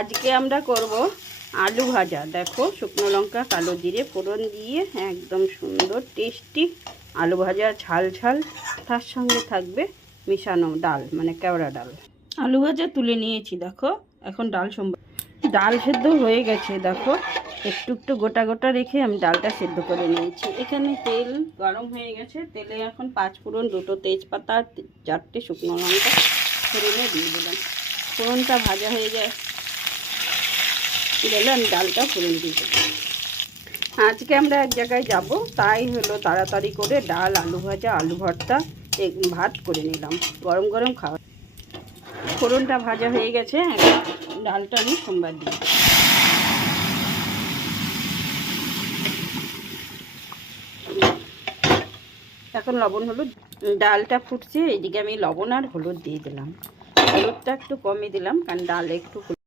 আজকে আমরা করব আলু ভাজা। দেখো, শুকনো লঙ্কা কালো জিরে ফোড়ন দিয়ে একদম সুন্দর টেস্টি আলু ভাজা, ঝাল ঝাল। তার সঙ্গে থাকবে মিশানো ডাল, মানে কেওড়া ডাল। আলু ভাজা তুলে নিয়েছি। দেখো, এখন ডাল ডাল সেদ্ধ হয়ে গেছে। দেখো, একটু একটু গোটা গোটা রেখে আমি ডালটা সেদ্ধ করে নিয়েছি। এখানে তেল গরম হয়ে গেছে। তেলে এখন 5 ফোড়ন, 2টো তেজপাতা, 4টে শুকনো লঙ্কা ফোড়নে দিয়ে দিলাম। ফোড়নটা ভাজা হয়ে যায় গেলে আমি ডালটা ফোড়ন দিয়ে দেবো। আজকে আমরা এক জায়গায় যাব, তাই হলো তাড়াতাড়ি করে ডাল, আলু ভাজা, আলু ভর্তা, ভাত করে নিলাম। গরম গরম খাওয়া। ফোড়নটা ভাজা হয়ে গেছে, ডালটা আমি সোমবার দিই। এখন লবণ হলুদ, ডালটা ফুটছে, এদিকে আমি লবণ আর হলুদ দিয়ে দিলাম। হলুদটা একটু কমই দিলাম, কারণ ডাল একটু